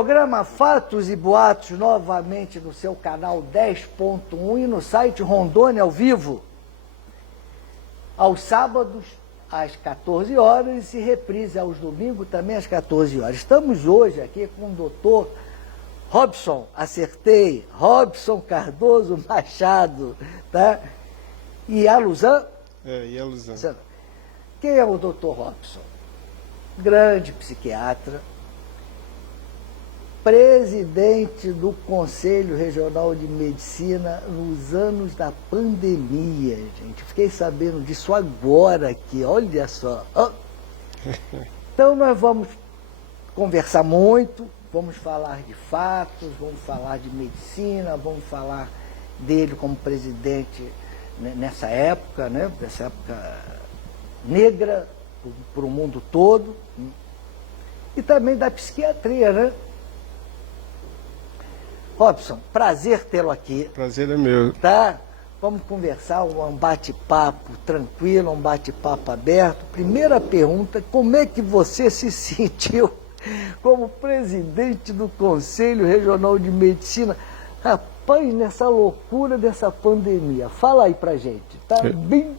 Programa Fatos e Boatos novamente no seu canal 10.1 e no site Rondônia ao vivo, aos sábados às 14 horas e se reprise aos domingos também às 14 horas. Estamos hoje aqui com o doutor Robson, acertei, Robson Cardoso Machado, tá? E a Luzan? E a Luzan. Quem é o doutor Robson? Grande psiquiatra, presidente do Conselho Regional de Medicina nos anos da pandemia, gente. Fiquei sabendo disso agora aqui, olha só. Então nós vamos conversar muito, vamos falar de fatos, vamos falar de medicina, vamos falar dele como presidente nessa época, né? Nessa época negra para o mundo todo, e também da psiquiatria, né? Robson, prazer tê-lo aqui. Prazer é meu. Tá? Vamos conversar, um bate-papo tranquilo, um bate-papo aberto. Primeira pergunta, como é que você se sentiu como presidente do Conselho Regional de Medicina? Rapaz, nessa loucura dessa pandemia. Fala aí pra gente, tá? Bem...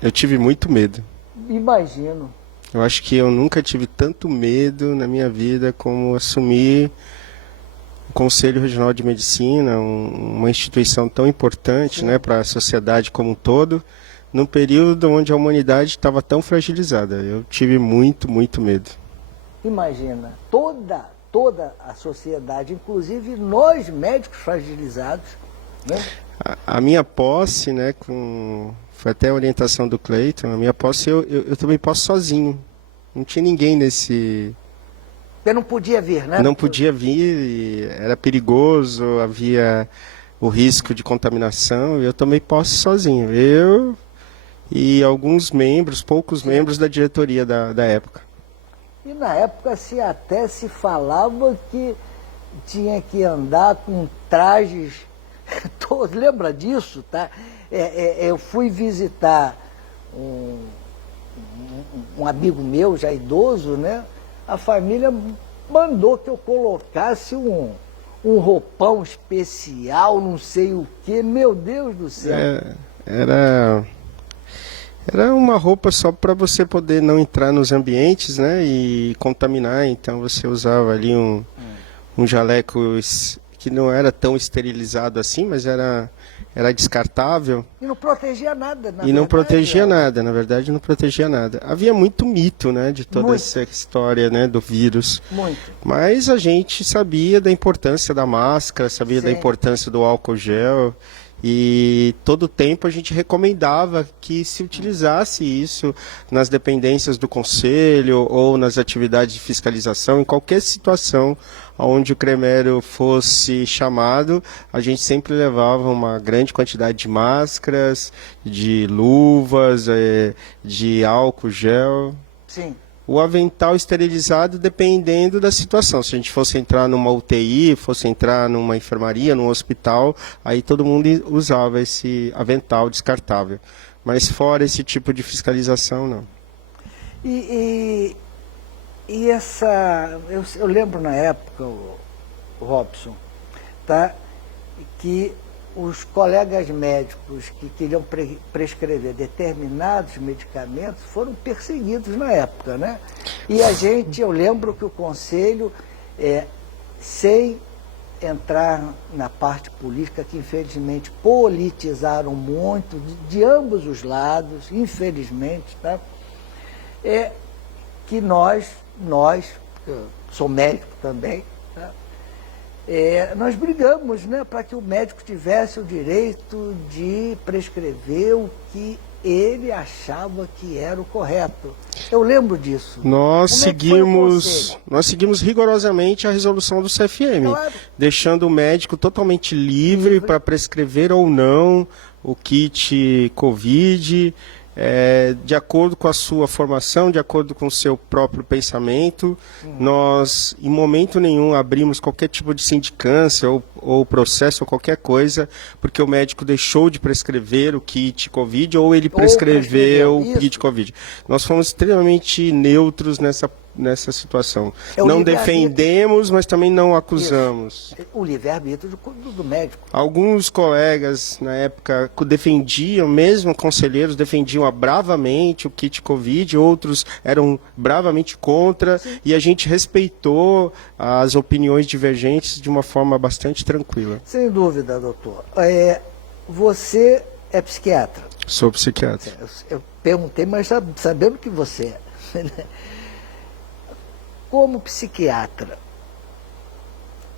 Eu tive muito medo. Imagino. Eu acho que eu nunca tive tanto medo na minha vida como assumir o Conselho Regional de Medicina, uma instituição tão importante, né, para a sociedade como um todo, num período onde a humanidade estava tão fragilizada. Eu tive muito, muito medo. Imagina, toda a sociedade, inclusive nós médicos fragilizados, né? A minha posse, né, foi até a orientação do Cleiton, a minha posse eu tomei posse sozinho. Não tinha ninguém nesse... Você não podia vir, né? Não podia vir, era perigoso, havia o risco de contaminação, eu tomei posse sozinho. Eu e alguns membros, poucos membros da diretoria da época. E na época até se falava que tinha que andar com trajes todos. Lembra disso, tá? Eu fui visitar um amigo meu, já idoso, né? A família mandou que eu colocasse um roupão especial, não sei o quê. Meu Deus do céu. Era uma roupa só para você poder não entrar nos ambientes, né, e contaminar. Então você usava ali um jaleco que não era tão esterilizado assim, mas era descartável. E não protegia nada, na verdade. E não protegia nada, na verdade não protegia nada. Havia muito mito, né, de toda essa história, né, do vírus. Muito. Mas a gente sabia da importância da máscara, sabia da importância do álcool gel. E todo tempo a gente recomendava que se utilizasse isso nas dependências do conselho ou nas atividades de fiscalização, em qualquer situação onde o cremério fosse chamado, a gente sempre levava uma grande quantidade de máscaras, de luvas, de álcool gel. Sim. O avental esterilizado dependendo da situação. Se a gente fosse entrar numa UTI, fosse entrar numa enfermaria, num hospital, aí todo mundo usava esse avental descartável. Mas fora esse tipo de fiscalização, não. E essa... Eu lembro na época, o Robson, tá, que os colegas médicos que queriam prescrever determinados medicamentos foram perseguidos na época, né? E eu lembro que o Conselho, sem entrar na parte política, que infelizmente politizaram muito, de ambos os lados, infelizmente, tá? Que nós, eu sou médico também, tá? Nós brigamos, né, para que o médico tivesse o direito de prescrever o que ele achava que era o correto. Eu lembro disso. Nós seguimos rigorosamente a resolução do CFM, claro, deixando o médico totalmente livre para prescrever ou não o kit Covid, de acordo com a sua formação, de acordo com o seu próprio pensamento. Nós, em momento nenhum, abrimos qualquer tipo de sindicância ou processo ou qualquer coisa, porque o médico deixou de prescrever o kit Covid ou ele prescreveu o kit Covid. Nós fomos extremamente neutros nessa nessa situação. É o Não livre-arbítrio. defendemos, mas também não acusamos. O livre-arbítrio do médico. Alguns colegas, na época, defendiam, mesmo conselheiros, defendiam bravamente o kit Covid, outros eram bravamente contra, e a gente respeitou as opiniões divergentes de uma forma bastante tranquila. Sem dúvida, doutor. Você é psiquiatra. Sou psiquiatra. Eu perguntei, mas sabendo que você é. Como psiquiatra,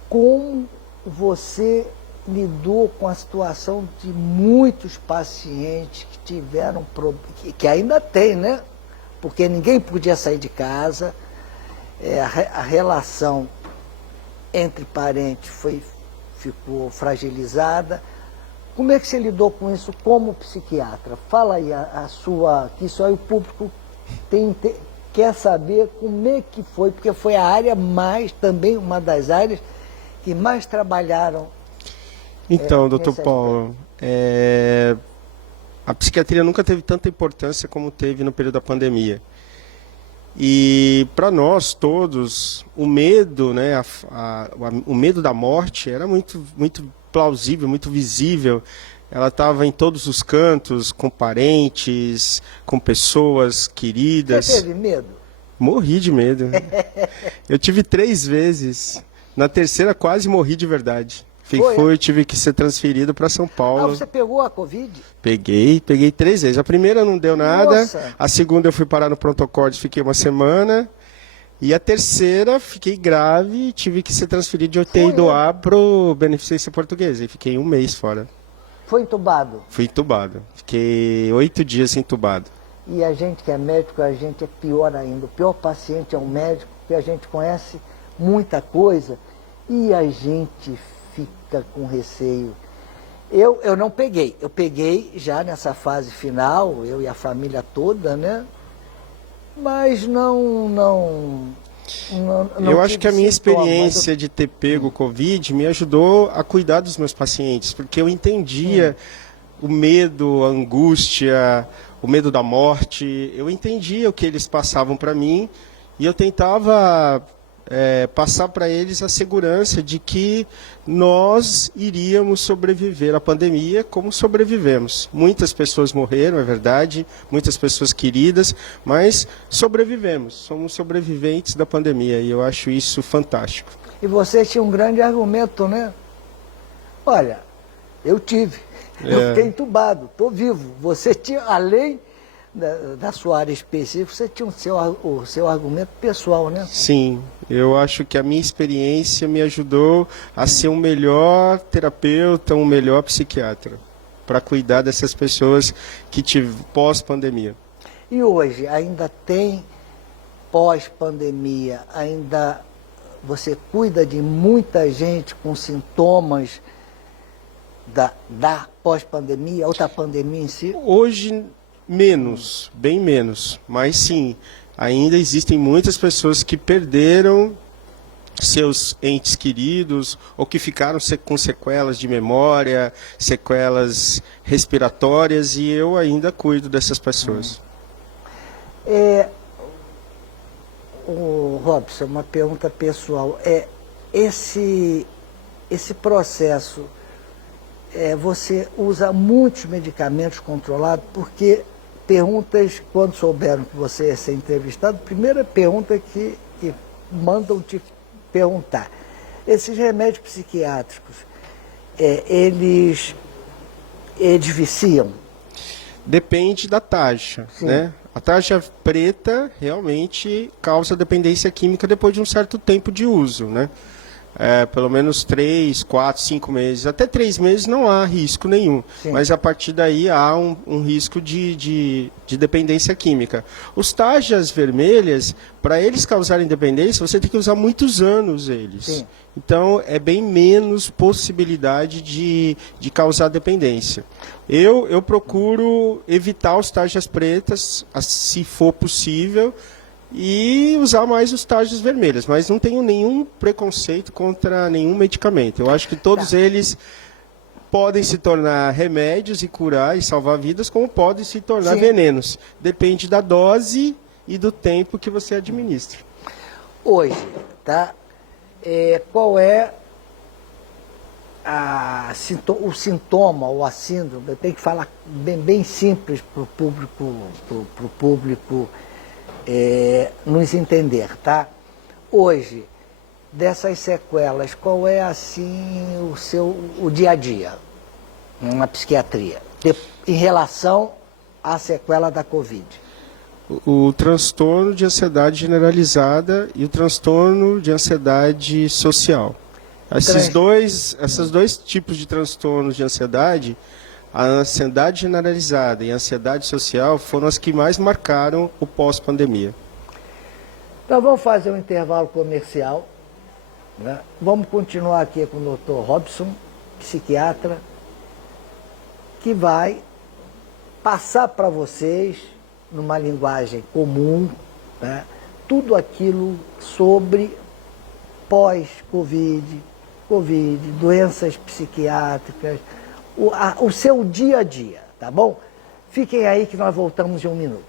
como você lidou com a situação de muitos pacientes que tiveram que ainda tem, né? Porque ninguém podia sair de casa, a relação entre parentes ficou fragilizada. Como é que você lidou com isso como psiquiatra? Fala aí que isso aí o público quer saber como é que foi, porque foi a área também uma das áreas que mais trabalharam. Então, doutor Paulo, a psiquiatria nunca teve tanta importância como teve no período da pandemia. E para nós todos, o medo, né, o medo da morte era muito, muito plausível, muito visível. Ela estava em todos os cantos, com parentes, com pessoas queridas. Você teve medo? Morri de medo. Eu tive 3 vezes. Na terceira quase morri de verdade. Tive que ser transferido para São Paulo. Você pegou a Covid? Peguei 3 vezes. A primeira não deu nada. Nossa. A segunda eu fui parar no pronto-corte, fiquei 1 semana. E a terceira, fiquei grave e tive que ser transferido de UTI do A para o Beneficência Portuguesa. E fiquei 1 mês fora. Foi entubado? Fui entubado. Fiquei 8 dias entubado. E a gente que é médico, a gente é pior ainda. O pior paciente é o médico, porque a gente conhece muita coisa e a gente fica com receio. Eu não peguei. Eu peguei já nessa fase final, eu e a família toda, né? Mas não eu acho que a minha sintoma, experiência de ter pego o Covid me ajudou a cuidar dos meus pacientes, porque eu entendia o medo, a angústia, o medo da morte, eu entendia o que eles passavam para mim e eu tentava passar para eles a segurança de que nós iríamos sobreviver à pandemia como sobrevivemos. Muitas pessoas morreram, é verdade, muitas pessoas queridas, mas sobrevivemos, somos sobreviventes da pandemia e eu acho isso fantástico. E você tinha um grande argumento, né? Olha, eu fiquei entubado, estou vivo. Você tinha, além da sua área específica, você tinha o seu argumento pessoal, né? Sim, eu acho que a minha experiência me ajudou a ser um melhor terapeuta, um melhor psiquiatra, para cuidar dessas pessoas que pós-pandemia. E hoje, ainda tem pós-pandemia, ainda você cuida de muita gente com sintomas da pós-pandemia, ou da pandemia em si? Hoje, menos, bem menos, mas sim, ainda existem muitas pessoas que perderam seus entes queridos ou que ficaram com sequelas de memória, sequelas respiratórias e eu ainda cuido dessas pessoas. Robson, uma pergunta pessoal. Esse processo, você usa muitos medicamentos controlados, porque perguntas, quando souberam que você ia ser entrevistado, primeira pergunta que mandam te perguntar. Esses remédios psiquiátricos, eles viciam? Depende da taxa, né? A taxa preta realmente causa dependência química depois de um certo tempo de uso, né? Pelo menos 3, 4, 5 meses. Até 3 meses não há risco nenhum. Sim. Mas a partir daí há um risco de dependência química. Os taxas vermelhas, para eles causarem dependência, você tem que usar muitos anos eles. Sim. Então, é bem menos possibilidade de causar dependência. Eu procuro evitar os taxas pretas, se for possível, e usar mais os taxas vermelhas, mas não tenho nenhum preconceito contra nenhum medicamento. Eu acho que todos eles podem se tornar remédios e curar e salvar vidas, como podem se tornar venenos. Depende da dose e do tempo que você administra. hoje, tá? Qual é o sintoma ou a síndrome? Eu tenho que falar bem simples para o público nos entender, tá? Hoje, dessas sequelas, qual é assim o dia a dia na psiquiatria em relação à sequela da Covid? O transtorno de ansiedade generalizada e o transtorno de ansiedade social. Esses dois tipos de transtornos de ansiedade, a ansiedade generalizada e a ansiedade social, foram as que mais marcaram o pós-pandemia. Então vamos fazer um intervalo comercial, né? Vamos continuar aqui com o Dr. Robson, psiquiatra, que vai passar para vocês, numa linguagem comum, né, tudo aquilo sobre pós-Covid, doenças psiquiátricas, o seu dia a dia, tá bom? Fiquem aí que nós voltamos em um minuto.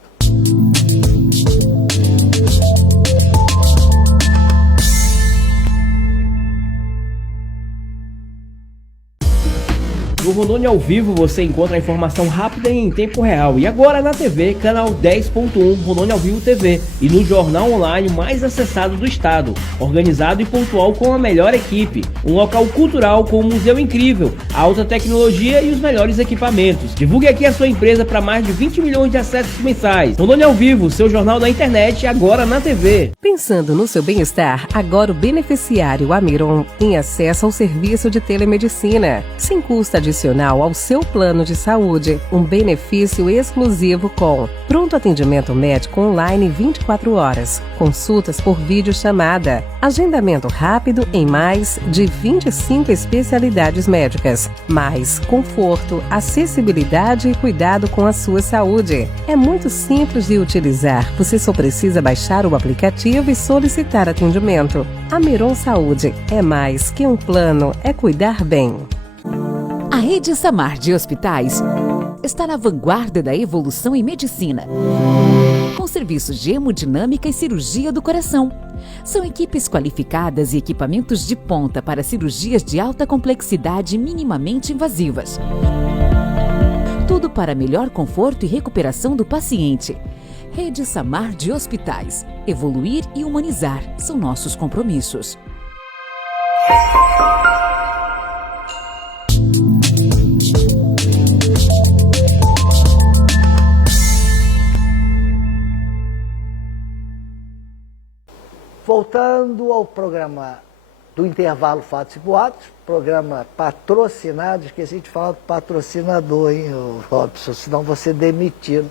No Rondônia ao Vivo você encontra a informação rápida e em tempo real. E agora na TV, canal 10.1 Rondônia ao Vivo TV. E no jornal online mais acessado do estado. Organizado e pontual com a melhor equipe. Um local cultural com um museu incrível, alta tecnologia e os melhores equipamentos. Divulgue aqui a sua empresa para mais de 20 milhões de acessos mensais. Rondônia ao Vivo, seu jornal da internet, agora na TV. Pensando no seu bem-estar, agora o beneficiário Amiron tem acesso ao serviço de telemedicina, sem custo adicional ao seu plano de saúde. Um benefício exclusivo com pronto atendimento médico online 24 horas, consultas por videochamada, agendamento rápido em mais de 25 especialidades médicas, mais conforto, acessibilidade e cuidado com a sua saúde. É muito simples de utilizar, você só precisa baixar o aplicativo e solicitar atendimento. Amiron Saúde é mais que um plano, é cuidar bem. A Rede Samar de Hospitais está na vanguarda da evolução em medicina, com serviços de hemodinâmica e cirurgia do coração. São equipes qualificadas e equipamentos de ponta para cirurgias de alta complexidade minimamente invasivas. Tudo para melhor conforto e recuperação do paciente. Rede Samar de Hospitais. Evoluir e humanizar são nossos compromissos. Voltando ao programa do intervalo Fatos e Boatos, programa patrocinado, esqueci de falar do patrocinador, hein, Robson, senão vou ser demitido.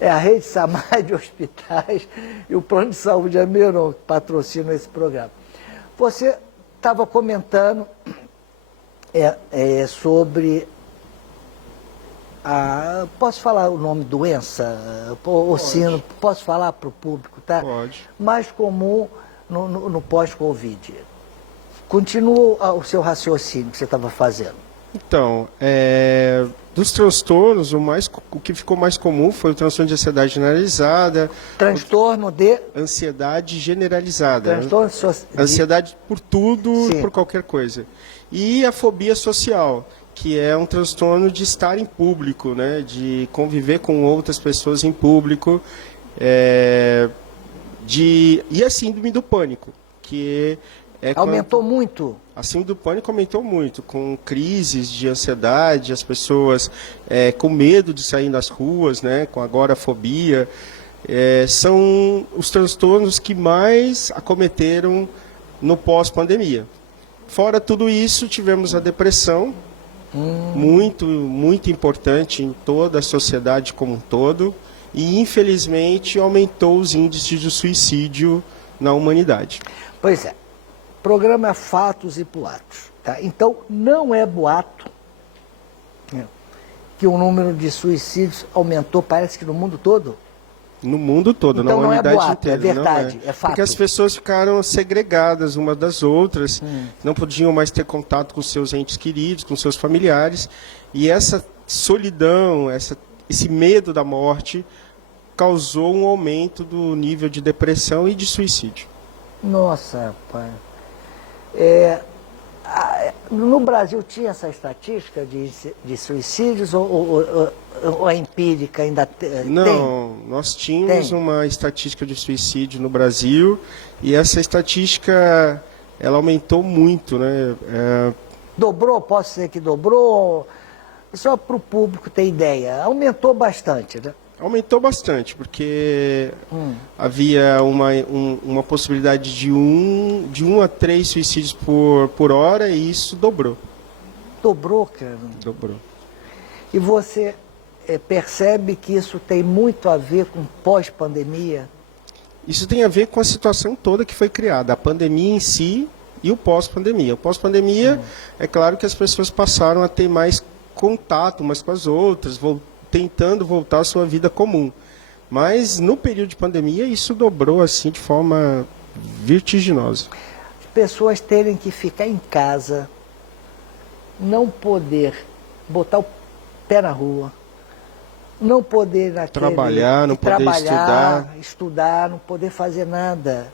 É a Rede Samar de Hospitais e o Plano de Saúde Amiron que patrocinam esse programa. Você estava comentando sobre posso falar o nome doença? Posso falar para o público, tá? Pode. Mais comum no pós-Covid. Continua o seu raciocínio que você estava fazendo. Então, dos transtornos, o que ficou mais comum foi o transtorno de ansiedade generalizada. Transtorno de... Ansiedade generalizada. Transtorno Ansiedade por tudo Sim. e por qualquer coisa. E a fobia social, que é um transtorno de estar em público, né, de conviver com outras pessoas em público, e a síndrome do pânico, que aumentou muito. A síndrome do pânico aumentou muito, com crises de ansiedade, as pessoas com medo de sair nas ruas, né, com agorafobia. São os transtornos que mais acometeram no pós-pandemia. Fora tudo isso, tivemos a depressão, muito, muito importante em toda a sociedade como um todo, e infelizmente aumentou os índices de suicídio na humanidade. Pois é, o programa é Fatos e Boatos, tá? Então não é boato, né, que o número de suicídios aumentou, parece que no mundo todo. No mundo todo, então, na humanidade não é boato, inteira. É verdade, é fato. Porque as pessoas ficaram segregadas umas das outras, não podiam mais ter contato com seus entes queridos, com seus familiares, e essa solidão, esse medo da morte causou um aumento do nível de depressão e de suicídio. Nossa, rapaz. No Brasil tinha essa estatística de suicídios ou a empírica ainda tem? Não, nós tínhamos uma estatística de suicídio no Brasil e essa estatística ela aumentou muito, né? Dobrou, posso dizer que dobrou? Só para o público ter ideia, aumentou bastante, né? Aumentou bastante, porque havia uma possibilidade de 1 a 3 suicídios por hora e isso dobrou. Dobrou, cara? Dobrou. E você percebe que isso tem muito a ver com pós-pandemia? Isso tem a ver com a situação toda que foi criada, a pandemia em si e o pós-pandemia. O pós-pandemia, é claro que as pessoas passaram a ter mais contato umas com as outras, tentando voltar à sua vida comum. Mas no período de pandemia isso dobrou assim de forma vertiginosa. As pessoas terem que ficar em casa, não poder botar o pé na rua, não poder trabalhar, não poder estudar, não poder fazer nada.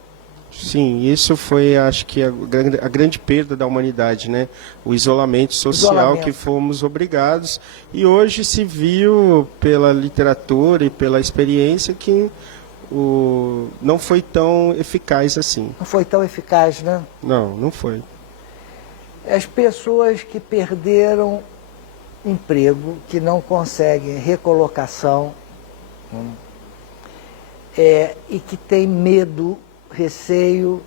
Sim, isso foi, acho que, a grande perda da humanidade, né? O isolamento social que fomos obrigados. E hoje se viu pela literatura e pela experiência que não foi tão eficaz assim. Não foi tão eficaz, né? Não foi. As pessoas que perderam emprego, que não conseguem recolocação, e que têm medo, receio,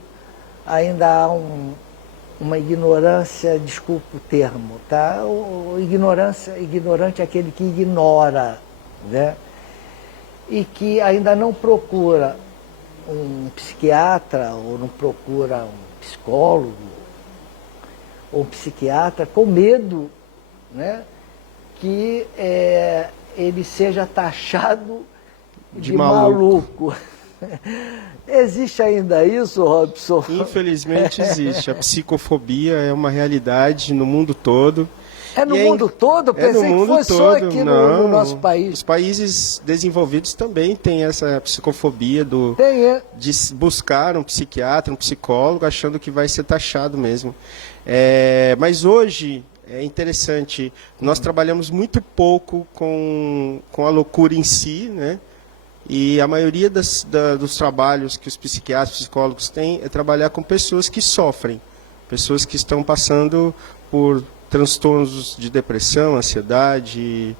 ainda há uma ignorância, desculpa o termo, tá? Ignorante é aquele que ignora, né? E que ainda não procura um psiquiatra ou não procura um psicólogo ou um psiquiatra com medo, né? Que ele seja taxado de maluco. Existe ainda isso, Robson? Infelizmente existe. A psicofobia é uma realidade no mundo todo. É no mundo todo? Pensei que fosse só aqui no nosso país. Os países desenvolvidos também têm essa psicofobia de buscar um psiquiatra, um psicólogo, achando que vai ser taxado mesmo. Mas hoje é interessante, nós trabalhamos muito pouco com a loucura em si, né? E a maioria dos trabalhos que os psiquiatras, psicólogos têm é trabalhar com pessoas que sofrem, pessoas que estão passando por transtornos de depressão, ansiedade,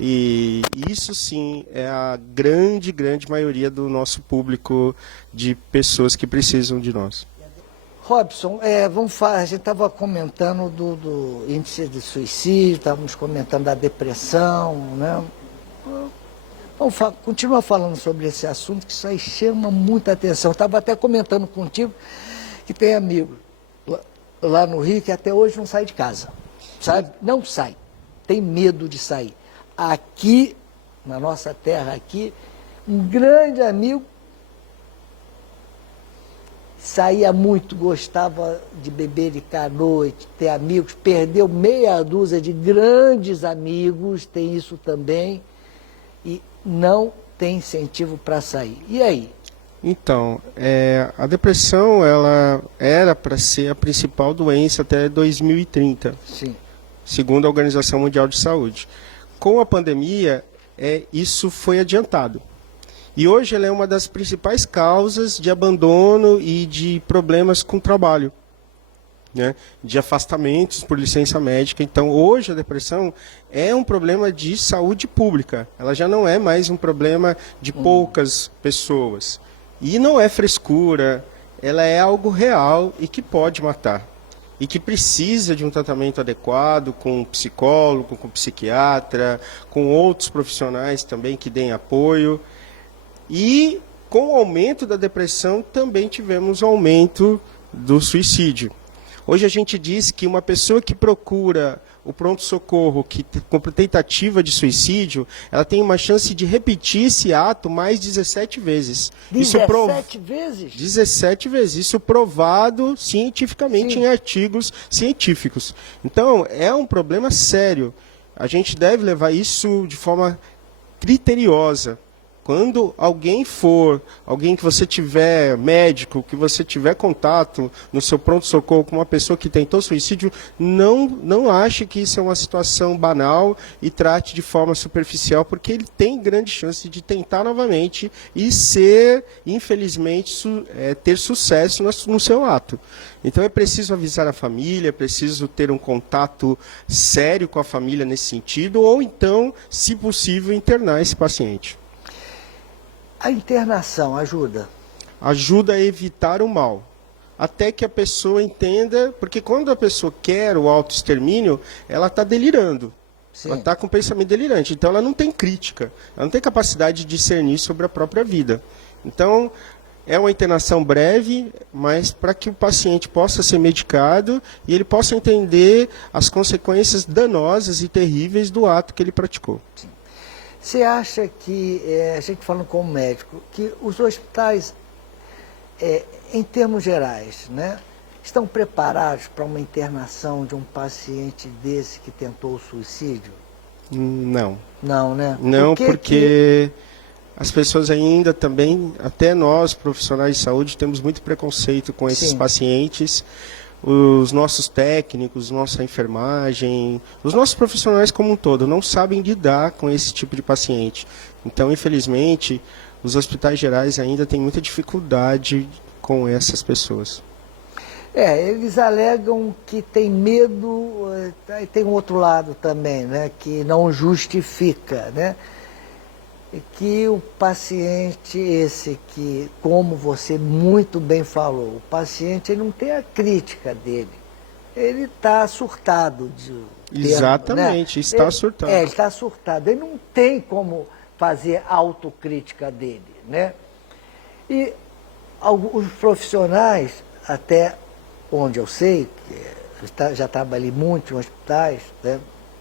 e isso sim é a grande maioria do nosso público de pessoas que precisam de nós. Robson, a gente estava comentando do índice de suicídio, estávamos comentando da depressão, né? Vamos continuar falando sobre esse assunto, que isso aí chama muita atenção. Estava até comentando contigo que tem amigo lá no Rio que até hoje não sai de casa, sabe? Não sai, tem medo de sair. Aqui, na nossa terra aqui, um grande amigo saía muito, gostava de beber de cá à noite, ter amigos, perdeu meia dúzia de grandes amigos, tem isso também, e não tem incentivo para sair. E aí? Então, a depressão ela era para ser a principal doença até 2030, Sim. Segundo a Organização Mundial de Saúde. Com a pandemia, isso foi adiantado. E hoje ela é uma das principais causas de abandono e de problemas com o trabalho, né? De afastamentos por licença médica. Então, hoje a depressão é um problema de saúde pública. Ela já não é mais um problema de poucas pessoas. E não é frescura, ela é algo real e que pode matar. E que precisa de um tratamento adequado com um psicólogo, com um psiquiatra, com outros profissionais também que deem apoio. E com o aumento da depressão também tivemos o aumento do suicídio. Hoje a gente diz que uma pessoa que procura o pronto-socorro com tentativa de suicídio, ela tem uma chance de repetir esse ato mais 17 vezes. 17 vezes? 17 vezes. Isso provado cientificamente em artigos científicos. Então, é um problema sério. A gente deve levar isso de forma criteriosa. Quando alguém que você tiver, médico, que você tiver contato no seu pronto-socorro com uma pessoa que tentou suicídio, não ache que isso é uma situação banal e trate de forma superficial, porque ele tem grande chance de tentar novamente e infelizmente, ter sucesso no seu ato. Então é preciso avisar a família, é preciso ter um contato sério com a família nesse sentido, ou então, se possível, internar esse paciente. A internação ajuda? Ajuda a evitar o mal, até que a pessoa entenda, porque quando a pessoa quer o autoextermínio, ela está delirando. Sim. Ela está com pensamento delirante, então ela não tem crítica, ela não tem capacidade de discernir sobre a própria vida. Então, é uma internação breve, mas para que o paciente possa ser medicado e ele possa entender as consequências danosas e terríveis do ato que ele praticou. Sim. Você acha que, a gente falando como médico, que os hospitais, em termos gerais, né, estão preparados para uma internação de um paciente desse que tentou o suicídio? Não. Não, né? Não, porque as pessoas ainda também, até nós, profissionais de saúde, temos muito preconceito com esses pacientes. Os nossos técnicos, nossa enfermagem, os nossos profissionais como um todo não sabem lidar com esse tipo de paciente. Então, infelizmente, os hospitais gerais ainda têm muita dificuldade com essas pessoas. Eles alegam que tem medo, e tem um outro lado também, né, que não justifica, né? Que o paciente esse que, como você muito bem falou, o paciente ele não tem a crítica dele, ele está surtado. Exatamente, né? Está surtado. Ele está surtado, ele não tem como fazer autocrítica dele, né? E alguns profissionais, até onde eu sei, que já trabalhei muito em hospitais, né?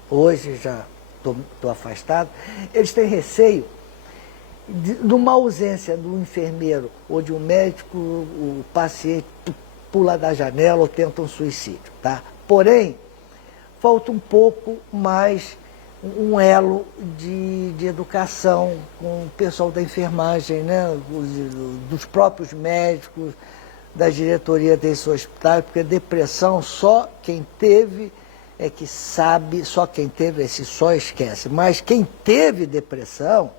Hoje já estou afastado, eles têm receio de uma ausência do enfermeiro ou de um médico, o paciente pula da janela ou tenta um suicídio, tá? Porém, falta um pouco mais um elo de educação com o pessoal da enfermagem, né? Dos próprios médicos, da diretoria desse hospital, porque depressão só quem teve é que sabe, só quem teve esse só esquece. Mas quem teve depressão,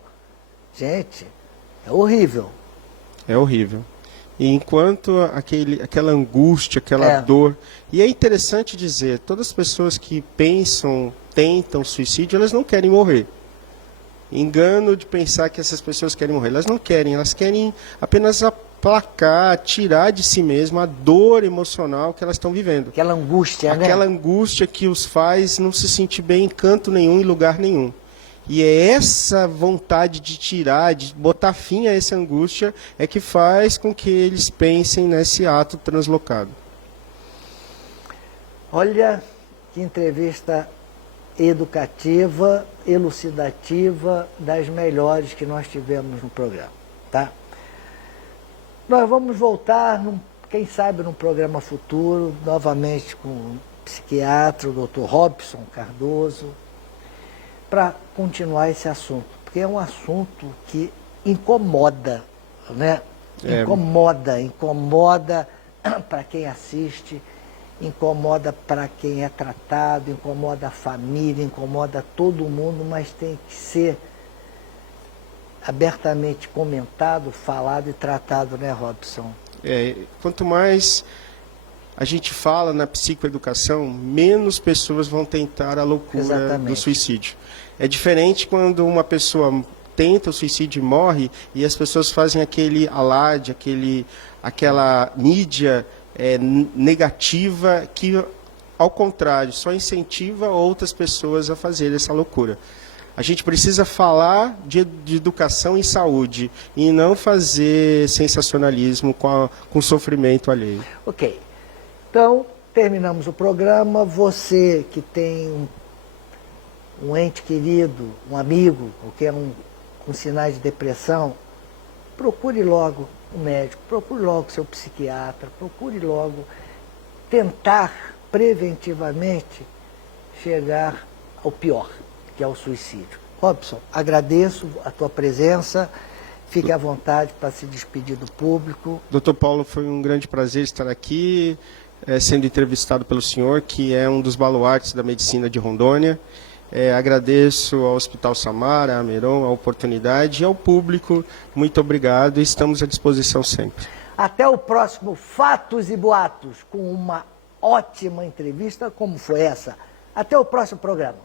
gente, é horrível. É horrível. E enquanto aquela angústia, aquela dor... E é interessante dizer, todas as pessoas que tentam suicídio, elas não querem morrer. Engano de pensar que essas pessoas querem morrer. Elas não querem, elas querem apenas aplacar, tirar de si mesma a dor emocional que elas estão vivendo. Aquela angústia, né? Aquela angústia que os faz não se sentir bem em canto nenhum, em lugar nenhum. E é essa vontade de tirar, de botar fim a essa angústia, é que faz com que eles pensem nesse ato translocado. Olha que entrevista educativa, elucidativa, das melhores que nós tivemos no programa, tá? Nós vamos voltar, quem sabe, num programa futuro, novamente com o psiquiatra, o Dr. Robson Cardoso, para continuar esse assunto, porque é um assunto que incomoda, né? Incomoda para quem assiste, incomoda para quem é tratado, incomoda a família, incomoda todo mundo, mas tem que ser abertamente comentado, falado e tratado, né, Robson? Quanto mais a gente fala na psicoeducação, menos pessoas vão tentar a loucura do suicídio. É diferente quando uma pessoa tenta o suicídio e morre, e as pessoas fazem aquele alarde, aquela mídia negativa que, ao contrário, só incentiva outras pessoas a fazer essa loucura. A gente precisa falar de educação e saúde e não fazer sensacionalismo com sofrimento alheio. Ok. Então, terminamos o programa. Você que tem um ente querido, um amigo, ou que é com sinais de depressão, procure logo um médico, procure logo seu psiquiatra, procure logo tentar preventivamente chegar ao pior, que é o suicídio. Robson, agradeço a tua presença Fique à vontade para se despedir do público. Doutor Paulo, foi um grande prazer estar aqui, sendo entrevistado pelo senhor, que é um dos baluartes da medicina de Rondônia. Agradeço ao Hospital Samara, à Meron, a oportunidade e ao público. Muito obrigado e estamos à disposição sempre. Até o próximo Fatos e Boatos, com uma ótima entrevista como foi essa. Até o próximo programa.